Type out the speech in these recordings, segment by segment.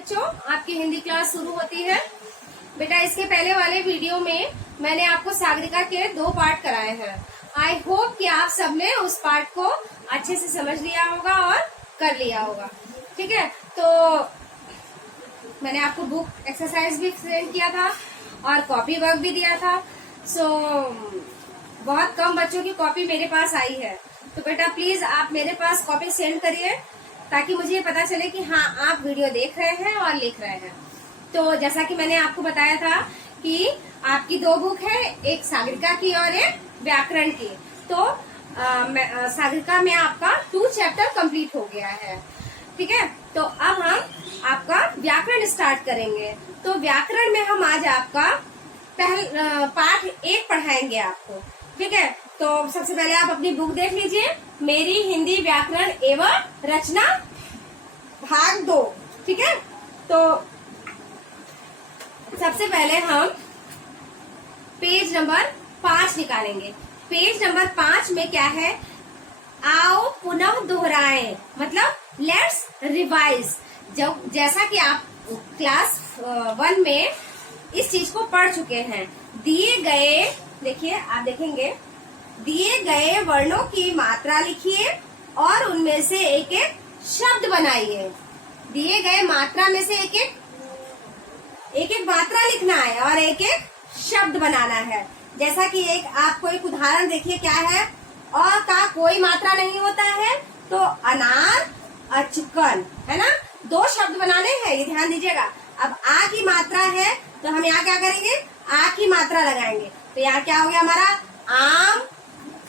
बच्चों, आपकी हिंदी क्लास शुरू होती है। बेटा, इसके पहले वाले वीडियो में मैंने आपको सागरिका के 2 पार्ट कराए हैं। आई होप कि आप सबने उस पार्ट को अच्छे से समझ लिया होगा और कर लिया होगा। ठीक है, तो मैंने आपको बुक एक्सरसाइज भी सेंड किया था और कॉपी वर्क भी दिया था। बहुत कम बच्चों की कॉपी मेरे पास आई है, तो बेटा प्लीज आप मेरे पास कॉपी सेंड करिए ताकि मुझे ये पता चले कि हाँ, आप वीडियो देख रहे हैं और लिख रहे हैं। तो जैसा कि मैंने आपको बताया था कि आपकी 2 बुक है, एक सागरिका की और एक व्याकरण की। तो सागरिका में आपका 2 चैप्टर कंप्लीट हो गया है। ठीक है, तो अब हम आपका व्याकरण स्टार्ट करेंगे। तो व्याकरण में हम आज आपका पाठ 1 पढ़ाएंगे आपको। ठीक है, तो सबसे पहले आप अपनी बुक देख लीजिए, मेरी हिंदी व्याकरण एवं रचना भाग 2। ठीक है, तो सबसे पहले हम पेज नंबर 5 निकालेंगे। पेज नंबर 5 में क्या है? आओ पुनः दोहराएं, मतलब लेट्स रिवाइज। जैसा कि आप क्लास 1 में इस चीज को पढ़ चुके हैं। दिए गए, देखिए आप देखेंगे, दिए गए वर्णों की मात्रा लिखिए और उनमें से एक एक शब्द बनाइए। दिए गए मात्रा में से एक एक मात्रा लिखना है और एक एक शब्द बनाना है। जैसा कि आपको एक उदाहरण देखिए, क्या है? अ का कोई मात्रा नहीं होता है, तो अनार, अचकन, है ना? 2 शब्द बनाने हैं, ये ध्यान दीजिएगा। अब आ की मात्रा है, तो हम यहाँ क्या करेंगे? आ की मात्रा लगाएंगे। तो यहाँ क्या हो गया हमारा? आम,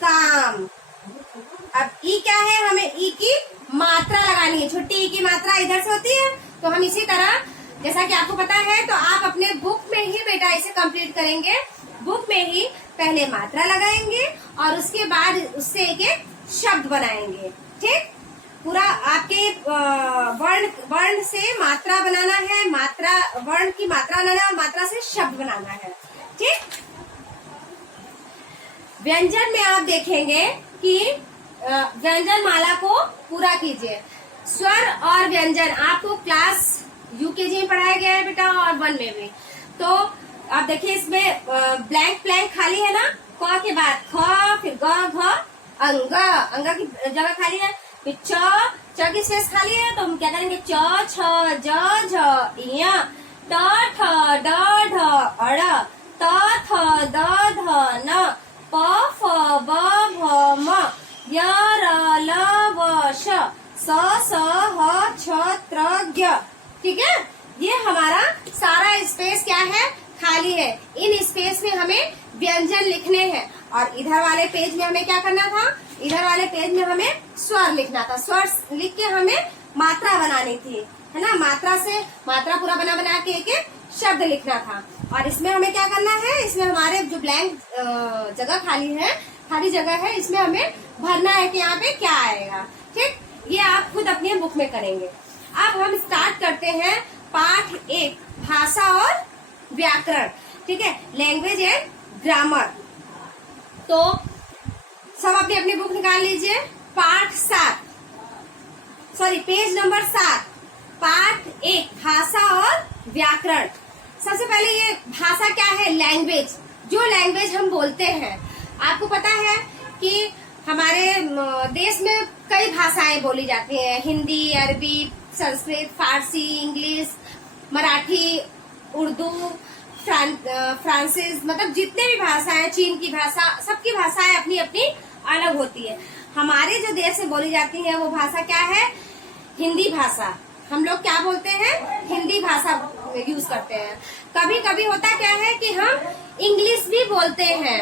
काम। अब ई क्या है? हमें ई की मात्रा लगानी है। छोटी ई की मात्रा इधर से होती है, तो हम इसी तरह, जैसा कि आपको पता है, तो आप अपने बुक में ही बेटा इसे कंप्लीट करेंगे। बुक में ही पहले मात्रा लगाएंगे और उसके बाद उससे एक एक शब्द बनाएंगे। ठीक, पूरा आपके वर्ण से मात्रा बनाना है, वर्ण की मात्रा बनाना है, मात्रा से शब्द बनाना है। ठीक, व्यंजन में आप देखेंगे कि व्यंजन माला को पूरा कीजिए। स्वर और व्यंजन आपको क्लास यूकेजी में पढ़ाया गया है बेटा, और 1 में भी। तो आप देखिए, इसमें ब्लैंक खाली है ना, क के बाद ख, फिर ग, घ, अंग की जगह खाली है, फिर च की स्पेस खाली है, तो हम क्या करेंगे? च, छ, ज, झ, इय, ट, ठ, ड, ढ, अड़, त, थ, द, ध, न, प, फ, ब, भ, म, य, र, ल, व, श, स, ह, छ, त्र, ज्ञ। ठीक है, ये हमारा सारा स्पेस क्या है? खाली है। इन स्पेस में हमें व्यंजन लिखने हैं। और इधर वाले पेज में हमें क्या करना था? इधर वाले पेज में हमें स्वर लिखना था। स्वर लिख के हमें मात्रा बनानी थी, है ना? मात्रा पूरा बना के एक एक शब्द लिखना था। और इसमें हमें क्या करना है? इसमें हमारे जो ब्लैंक जगह खाली जगह है, इसमें हमें भरना है कि यहाँ पे क्या आएगा। ठीक, ये आप खुद अपनी बुक में करेंगे। अब हम स्टार्ट करते हैं पाठ 1, भाषा और व्याकरण। ठीक है, लैंग्वेज एंड ग्रामर। तो सब अपनी अपनी बुक निकाल लीजिए। पाठ 7, सॉरी पेज नंबर 7, पाठ 1, भाषा और व्याकरण। सबसे पहले ये भाषा क्या है? लैंग्वेज, जो लैंग्वेज हम बोलते हैं। आपको पता है कि हमारे देश में कई भाषाएं बोली जाती हैं। हिंदी, अरबी, संस्कृत, फारसी, इंग्लिश, मराठी, उर्दू, फ्रांसीस, मतलब जितने भी भाषाएं, चीन की भाषा, सबकी भाषाएं अपनी अपनी अलग होती है। हमारे जो देश में बोली जाती है वो भाषा क्या है? हिंदी भाषा। हम लोग क्या बोलते हैं? हिंदी भाषा यूज करते हैं। कभी कभी होता क्या है कि हम इंग्लिश भी बोलते हैं,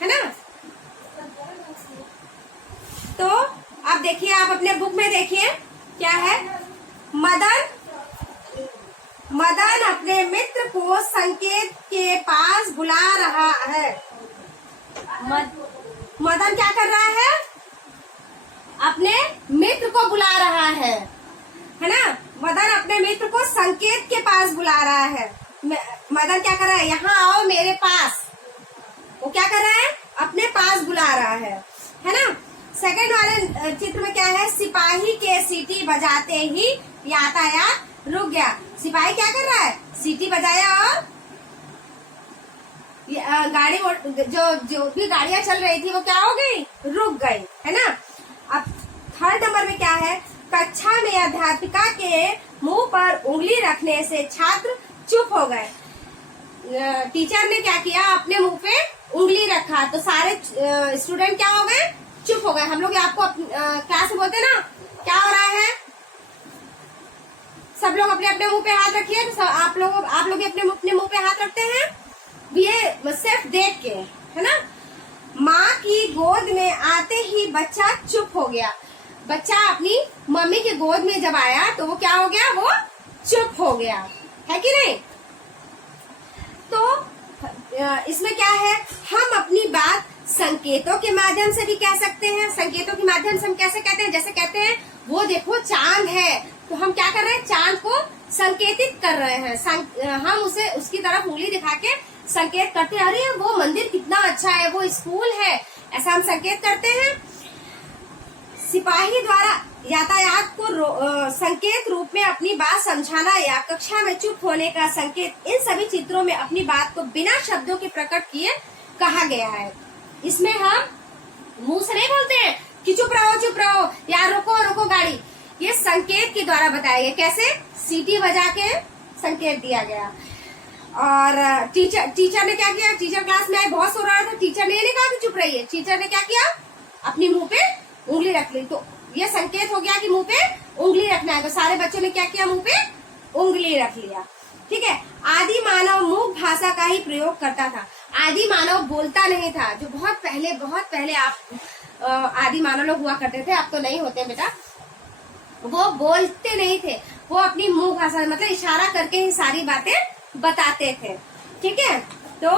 है ना? तो अब देखिए, आप अपने बुक में देखिए क्या है? मदन अपने मित्र को संकेत के पास बुला रहा है। मदन क्या कर रहा है? अपने मित्र को बुला रहा है ना? मदन अपने मित्र को संकेत के पास बुला रहा है। मदन क्या कर रहा है? यहाँ आओ मेरे पास। वो क्या कर रहा है? अपने पास बुला रहा है ना? सेकंड वाले चित्र में क्या है, सिपाही के सीटी बजाते ही यातायात रुक गया। सिपाही क्या कर रहा है, सीटी बजाया और गाड़ी जो भी गाड़ियां चल रही थी वो क्या हो गई, रुक गई, है ना। अब थर्ड नंबर में क्या है, कक्षा में अध्यापिका के मुंह पर उंगली रखने से छात्र चुप हो गए। टीचर ने क्या किया, अपने मुंह पे उंगली रखा तो सारे स्टूडेंट क्या हो गए, चुप हो गए। हम लोग आपको क्लास में बोलते ना, क्या हो रहा है, सब लोग अपने अपने मुंह पे हाथ रखिए। तो आप लोग अपने मुंह पे हाथ रखते हैं, ये सिर्फ देख के, है ना। माँ की गोद में आते ही बच्चा चुप हो गया। बच्चा अपनी मम्मी की गोद में जब आया तो वो क्या हो गया, वो चुप हो गया, है कि नहीं। तो इसमें क्या है, हम अपनी बात संकेतों के माध्यम से भी कह सकते हैं। संकेतों के माध्यम से हम कैसे कहते हैं, जैसे कहते हैं वो देखो चांद है, तो हम क्या कर रहे हैं, चांद को संकेतित कर रहे हैं। हम उसे उसकी तरफ उंगली दिखा के संकेत करते हैं, अरे वो मंदिर कितना अच्छा है, वो स्कूल है, ऐसा हम संकेत करते हैं। सिपाही द्वारा यातायात को संकेत रूप में अपनी बात समझाना या कक्षा में चुप होने का संकेत, इन सभी चित्रों में अपनी बात को बिना शब्दों के प्रकट किए कहा गया है। इसमें हम मुंह से नहीं बोलते हैं कि चुप रहो या रोको रोको गाड़ी, ये संकेत के द्वारा बताया गया। कैसे, सीटी बजा के संकेत दिया गया। और टीचर ने क्या किया, टीचर क्लास में आए, बहुत सो रहा था, टीचर ने नहीं कहा कि चुप रहिए, टीचर ने क्या किया, अपनी मुंह पे उंगली रख ली, तो ये संकेत हो गया कि मुंह पे उंगली रखना है। तो सारे बच्चों ने क्या किया, मुंह पे उंगली रख लिया, ठीक है। आदि मानव मूक भाषा का ही प्रयोग करता था। आदि मानव बोलता नहीं था, जो बहुत पहले आप आदि मानव लोग हुआ करते थे, अब तो नहीं होते बेटा, वो बोलते नहीं थे, वो अपनी मुंह भाषा मतलब इशारा करके ही सारी बातें बताते थे, ठीक है। तो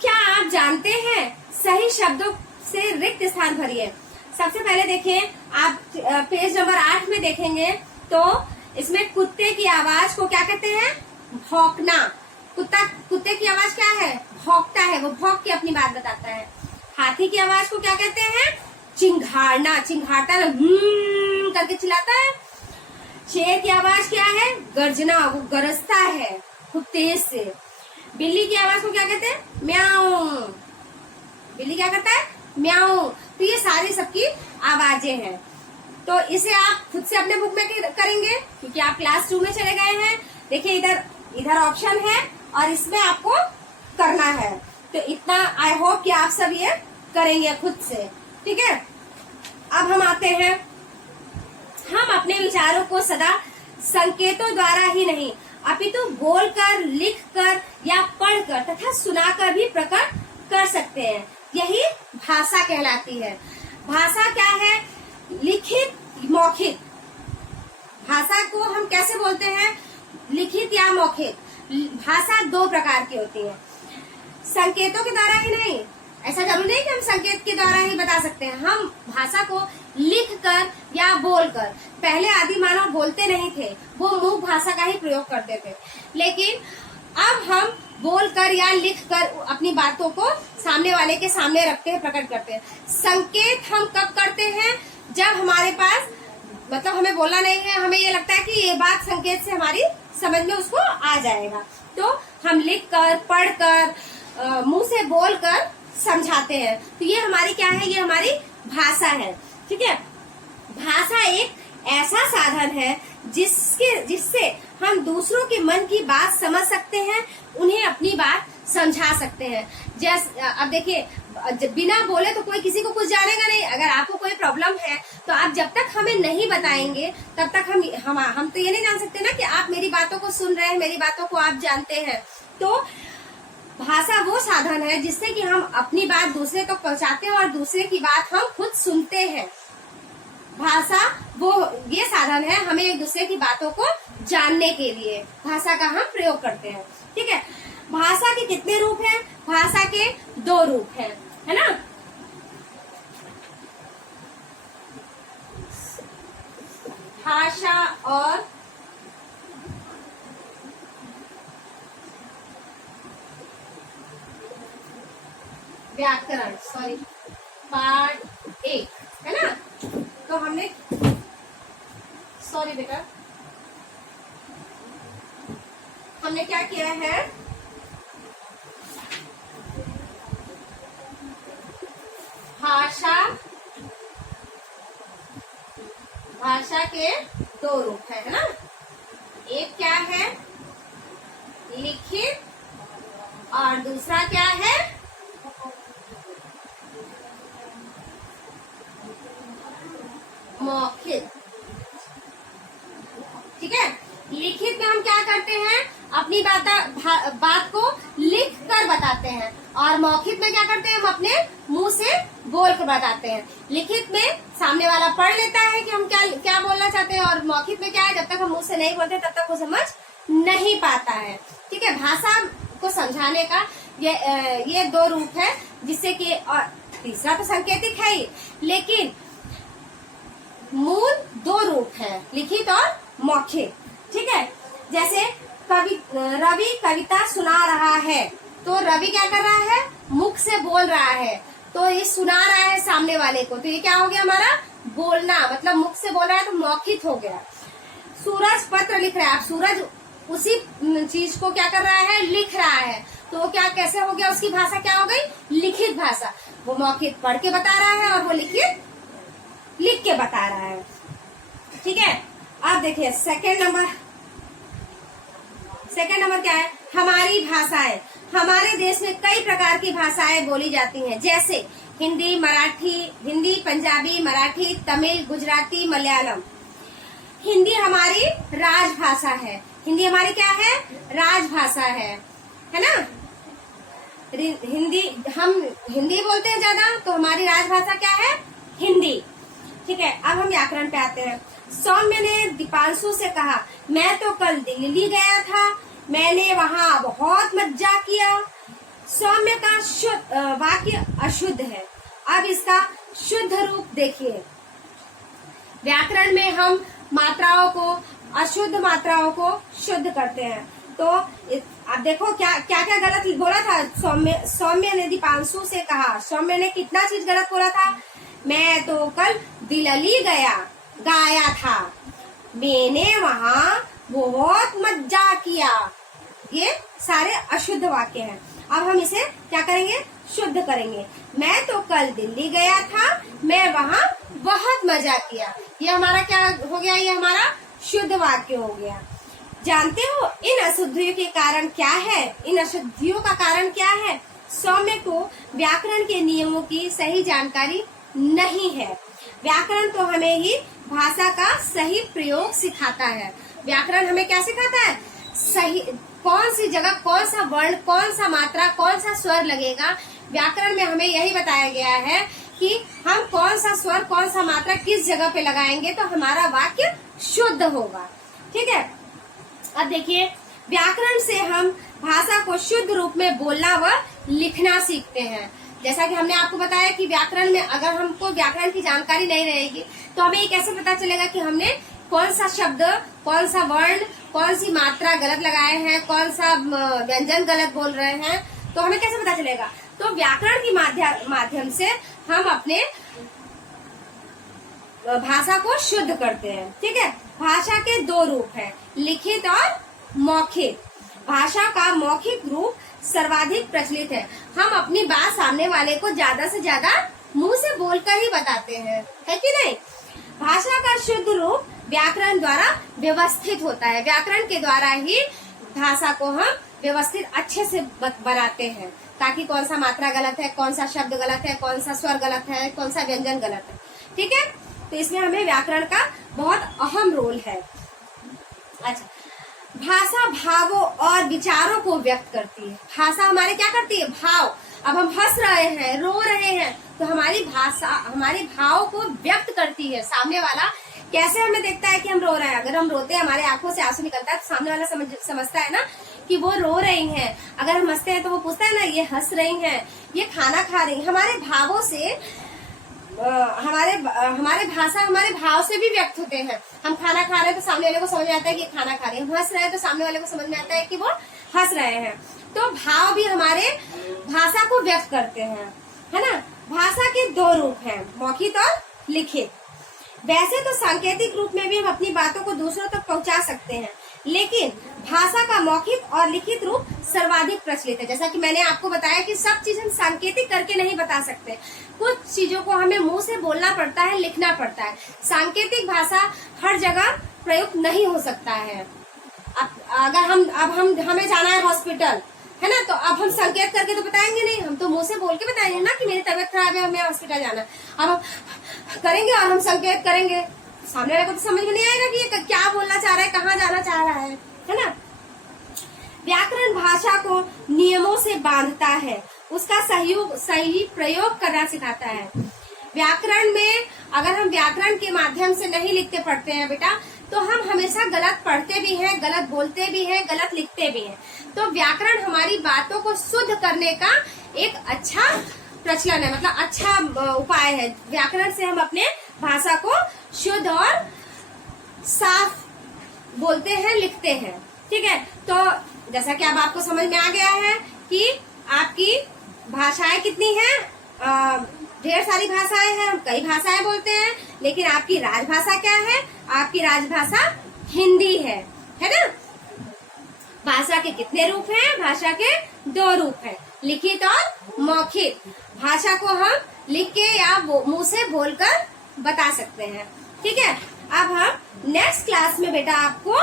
क्या आप जानते हैं, सही शब्दों से रिक्त स्थान भरिए। सबसे पहले देखिए, आप पेज नंबर 8 में देखेंगे तो इसमें कुत्ते की आवाज को क्या कहते हैं, भौंकना। कुत्ते की आवाज क्या है, भौंकता है, वो भौंक के अपनी बात बताता है। हाथी की आवाज को क्या कहते हैं, चिंघाड़ना, चिंघाड़ता है, करके चिल्लाता है। शेर की आवाज क्या है, गर्जना, वो गरजता है खूब तेज से। बिल्ली की आवाज को क्या कहते हैं, म्याऊ, बिल्ली क्या करता है, म्याऊ। तो ये सारी सबकी आवाजें हैं। तो इसे आप खुद से अपने बुक में करेंगे, क्योंकि आप क्लास 2 में चले गए हैं। देखिए इधर ऑप्शन है और इसमें आपको करना है। तो इतना आई होप कि आप सब ये करेंगे खुद से, ठीक है। अब हम आते हैं, हम अपने विचारों को सदा संकेतों द्वारा ही नहीं अपितु बोलकर, लिखकर या पढ़कर तथा सुनाकर भी प्रकट कर सकते हैं। यही भाषा कहलाती है। भाषा क्या है, लिखित, मौखिक। भाषा को हम कैसे बोलते हैं, लिखित या मौखिक। भाषा 2 प्रकार की होती है, संकेतों के द्वारा ही नहीं, ऐसा जरूरी नहीं कि हम संकेत के द्वारा ही बता सकते हैं। हम भाषा को लिख कर या बोल कर, पहले आदि मानव बोलते नहीं थे, वो मूक भाषा का ही प्रयोग करते थे, लेकिन अब हम बोलकर या लिखकर अपनी बातों को सामने वाले के सामने रखते हैं, प्रकट करते हैं। संकेत हम कब करते हैं, जब हमारे पास मतलब हमें बोलना नहीं है, हमें ये लगता है कि ये बात संकेत से हमारी समझ में उसको आ जाएगा, तो हम लिख कर, पढ़ कर, मुंह से बोल कर समझाते हैं। तो ये हमारी क्या है, ये हमारी भाषा है, ठीक है। भाषा एक ऐसा साधन है जिससे हम दूसरों के मन की बात समझ सकते हैं, उन्हें अपनी बात समझा सकते हैं। जैसे अब देखिए, बिना बोले तो कोई किसी को कुछ जानेगा नहीं। अगर आपको कोई प्रॉब्लम है तो आप जब तक हमें नहीं बताएंगे तब तक हम तो ये नहीं जान सकते ना कि आप मेरी बातों को सुन रहे हैं, मेरी बातों को आप जानते हैं। तो भाषा वो साधन है जिससे कि हम अपनी बात दूसरे तक पहुंचाते हैं और दूसरे की बात हम खुद सुनते हैं। भाषा वो ये साधन है हमें एक दूसरे की बातों को जानने के लिए भाषा का हम प्रयोग करते हैं, ठीक है। भाषा के कितने रूप हैं, भाषा के 2 रूप हैं, है ना। भाषा और व्याकरण, सॉरी, पाठ एक, है ना। तो हमने, सॉरी बेटा, हमने क्या किया है, भाषा, भाषा के दो रूप है ना। एक क्या है, लिखित, और दूसरा क्या है, मौखिक। ठीक है, लिखित में हम क्या करते हैं, अपनी बात को लिख कर बताते हैं, और मौखिक में क्या करते हैं, हम अपने मुंह से बोल कर बताते हैं। लिखित में सामने वाला पढ़ लेता है कि हम क्या क्या बोलना चाहते हैं, और मौखिक में क्या है, जब तक हम मुंह से नहीं बोलते तब तक वो समझ नहीं पाता है। ठीक है, भाषा को समझाने का ये दो रूप है, जिससे कि, और तीसरा तो सांकेतिक है ही, लेकिन मूल दो रूप है, लिखित और मौखिक। ठीक है, जैसे रवि कविता सुना रहा है, तो रवि क्या कर रहा है, मुख से बोल रहा है, तो ये सुना रहा है सामने वाले को, तो ये क्या हो गया हमारा, बोलना, मतलब मुख से बोल रहा है तो मौखिक हो गया। सूरज पत्र लिख रहा है, अब सूरज उसी चीज को क्या कर रहा है, लिख रहा है, तो वो क्या कैसे हो गया, उसकी भाषा क्या हो गई, लिखित भाषा। वो मौखिक पढ़ के बता रहा है और वो लिखित लिख के बता रहा है। ठीक है, अब देखिए सेकंड नंबर क्या है, हमारी भाषाएं। हमारे देश में कई प्रकार की भाषाएं बोली जाती हैं, जैसे हिंदी, पंजाबी, मराठी, तमिल, गुजराती, मलयालम। हिंदी हमारी राजभाषा है, हिंदी हमारी क्या है, राजभाषा है ना। हम हिंदी बोलते हैं ज्यादा, तो हमारी राजभाषा क्या है, हिंदी। ठीक है, अब हम व्याकरण पे आते हैं। सौम्य ने दीपांशु से कहा, मैं तो कल दिल्ली गया था, मैंने वहाँ बहुत मजा किया। सौम्य का वाक्य अशुद्ध है। अब इसका शुद्ध रूप देखिए। व्याकरण में हम मात्राओं को, अशुद्ध मात्राओं को शुद्ध करते हैं। तो अब देखो क्या क्या क्या गलत बोला था। सौम्य ने दीपांशु से कहा, सौम्य ने कितना चीज गलत बोला था, मैं तो कल दिल्ली गाया था, मैंने वहाँ बहुत मजा किया। ये सारे अशुद्ध वाक्य हैं। अब हम इसे क्या करेंगे, शुद्ध करेंगे। मैं तो कल दिल्ली गया था, मैं वहाँ बहुत मजा किया। ये हमारा क्या हो गया, ये हमारा शुद्ध वाक्य हो गया। जानते हो इन अशुद्धियों के कारण क्या है, इन अशुद्धियों का कारण क्या है। सौम्य को व्याकरण के नियमों की सही जानकारी नहीं है। व्याकरण तो हमें ही भाषा का सही प्रयोग सिखाता है। व्याकरण हमें क्या सिखाता है, सही कौन सी जगह कौन सा वर्ण, कौन सा मात्रा, कौन सा स्वर लगेगा। व्याकरण में हमें यही बताया गया है कि हम कौन सा स्वर, कौन सा मात्रा किस जगह पे लगाएंगे तो हमारा वाक्य शुद्ध होगा। ठीक है, अब देखिए व्याकरण से हम भाषा को शुद्ध रूप में बोलना व लिखना सीखते हैं। जैसा कि हमने आपको बताया कि व्याकरण में अगर हमको व्याकरण की जानकारी नहीं रहेगी तो हमें ये कैसे पता चलेगा कि हमने कौन सा शब्द, कौन सा वर्ण, कौन सी मात्रा गलत लगाए हैं, कौन सा व्यंजन गलत बोल रहे हैं, तो हमें कैसे पता चलेगा। तो व्याकरण के माध्यम से हम अपने भाषा को शुद्ध करते हैं। ठीक है, भाषा के दो रूप हैं, लिखित और मौखिक। भाषा का मौखिक रूप सर्वाधिक प्रचलित है। हम अपनी बात सामने वाले को ज्यादा से ज्यादा मुंह से बोलकर ही बताते हैं, है कि नहीं। भाषा का शुद्ध रूप व्याकरण द्वारा व्यवस्थित होता है। व्याकरण के द्वारा ही भाषा को हम व्यवस्थित अच्छे से बनाते हैं, ताकि कौन सा मात्रा गलत है, कौन सा शब्द गलत है, कौन सा स्वर गलत है, कौन सा व्यंजन गलत है। ठीक है, तो इसमें हमें व्याकरण का बहुत अहम रोल है। अच्छा, भाषा भावों और विचारों को व्यक्त करती है। भाषा हमारे क्या करती है, भाव। अब हम हंस रहे हैं, रो रहे हैं, तो हमारी भाषा हमारे भाव को व्यक्त करती है। सामने वाला कैसे हमें देखता है कि हम रो रहे हैं। अगर हम रोते हैं, हमारे आंखों से आंसू निकलता है, तो सामने वाला समझता है ना कि वो रो रही हैं। अगर हम हंसते हैं तो वो पूछता है ना, ये हंस रही हैं, ये खाना खा रही हैं। हमारे भावों से हमारे भाषा हमारे भाव से भी व्यक्त होते हैं। हम खाना खा रहे हैं तो सामने वाले को समझ में आता है कि खाना खा रहे हैं। हम हंस रहे हैं तो सामने वाले को समझ में आता है कि वो हंस रहे हैं। तो भाव भी हमारे भाषा को व्यक्त करते हैं, है ना। भाषा के दो रूप हैं, मौखिक और लिखित। वैसे तो सांकेतिक रूप में भी हम अपनी बातों को दूसरों तक पहुंचा सकते हैं, लेकिन भाषा का मौखिक और लिखित रूप सर्वाधिक प्रचलित है। जैसा कि मैंने आपको बताया कि सब चीज हम सांकेतिक करके नहीं बता सकते, कुछ चीजों को हमें मुंह से बोलना पड़ता है, लिखना पड़ता है। सांकेतिक भाषा हर जगह प्रयुक्त नहीं हो सकता है। अगर हमें जाना है हॉस्पिटल, है ना, तो अब हम संकेत करके तो बताएंगे नहीं, हम तो मुंह से बोल के बताएंगे ना कि मेरी तबीयत खराब है, हमें हॉस्पिटल जाना है। अब हम करेंगे और हम संकेत करेंगे, सामने वाले को तो समझ में नहीं आएगा कि ये क्या बोलना चाह रहा है, कहाँ जाना चाह रहा है ना। व्याकरण भाषा को नियमों से बांधता है, उसका सही प्रयोग करना सिखाता है। व्याकरण में अगर हम व्याकरण के माध्यम से नहीं लिखते पढ़ते हैं बेटा, तो हम हमेशा गलत पढ़ते भी हैं, गलत बोलते भी हैं, गलत लिखते भी हैं। तो व्याकरण हमारी बातों को शुद्ध करने का एक अच्छा प्रचलन है, मतलब अच्छा उपाय है। व्याकरण से हम अपने भाषा को शुद्ध और साफ बोलते हैं, लिखते हैं। ठीक है, तो जैसा कि अब आपको समझ में आ गया है कि आपकी भाषाएं कितनी हैं, ढेर सारी भाषाएं हैं, हम कई भाषाएं बोलते हैं, लेकिन आपकी राजभाषा क्या है? आपकी राजभाषा हिंदी है ना। भाषा के कितने रूप हैं? भाषा के दो रूप हैं, लिखित और मौखिक। भाषा को हम लिख के या मुंह से बोलकर बता सकते हैं। ठीक है, अब हम नेक्स्ट क्लास में बेटा आपको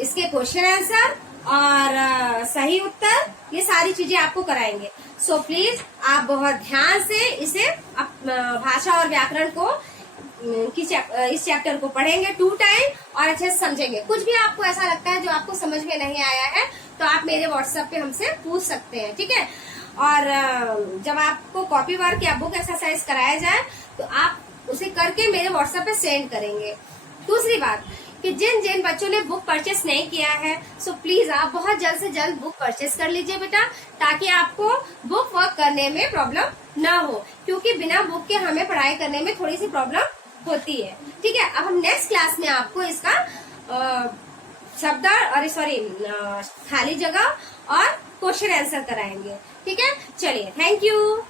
इसके क्वेश्चन आंसर और सही उत्तर, ये सारी चीजें आपको कराएंगे। सो प्लीज आप बहुत ध्यान से इसे भाषा और व्याकरण को इस चैप्टर को पढ़ेंगे 2 टाइम और अच्छे से समझेंगे। कुछ भी आपको ऐसा लगता है जो आपको समझ में नहीं आया है, तो आप मेरे व्हाट्सएप पे हमसे पूछ सकते हैं। ठीक है, और जब आपको कॉपी वर्क या बुक एक्सरसाइज कराया जाए तो आप उसे करके मेरे व्हाट्सएप पे सेंड करेंगे। दूसरी बात कि जिन बच्चों ने बुक परचेस नहीं किया है, सो प्लीज आप बहुत जल्द से जल्द बुक परचेस कर लीजिए बेटा, ताकि आपको बुक वर्क करने में प्रॉब्लम ना हो, क्योंकि बिना बुक के हमें पढ़ाई करने में थोड़ी सी प्रॉब्लम होती है। ठीक है, अब हम नेक्स्ट क्लास में आपको इसका शब्द और खाली जगह और क्वेश्चन आंसर कराएंगे। ठीक है, चलिए, थैंक यू।